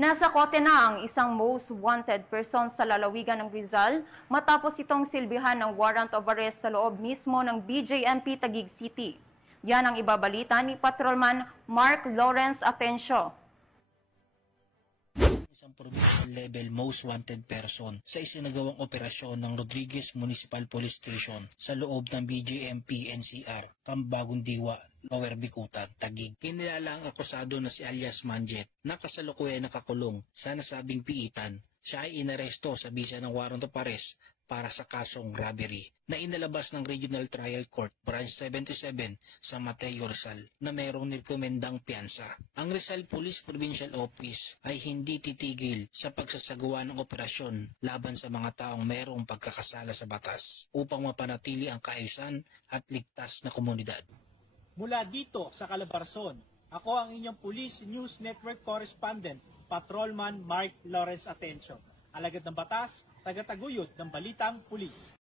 Nasa kote na ang isang most wanted person sa lalawigan ng Rizal matapos itong silbihan ng warrant of arrest sa loob mismo ng BJMP Taguig City. Yan ang ibabalita ni Patrolman Mark Lawrence Atencio. Isang provincial level most wanted person sa isinagawang operasyon ng Rodriguez Municipal Police Station sa loob ng BJMP NCR, Tambagong Diwa, Lower Bicutan, Taguig. Kinilala ang akusado na si alias Manjet na kasalukuyan nakakulong sa nasabing piitan. Siya ay inaresto sa bisa ng warrant of arrest para sa kasong robbery na inalabas ng Regional Trial Court Branch 77 sa Mateo Rizal na mayroong nirekomendang piyansa. Ang Rizal Police Provincial Office ay hindi titigil sa pagsasagawa ng operasyon laban sa mga taong mayroong pagkakasala sa batas upang mapanatili ang kaayusan at ligtas na komunidad. Mula dito sa Calabarzon, ako ang inyong Police News Network Correspondent, Patrolman Mark Lawrence Atencio. Alagad ng batas, tagataguyod ng balitang pulis.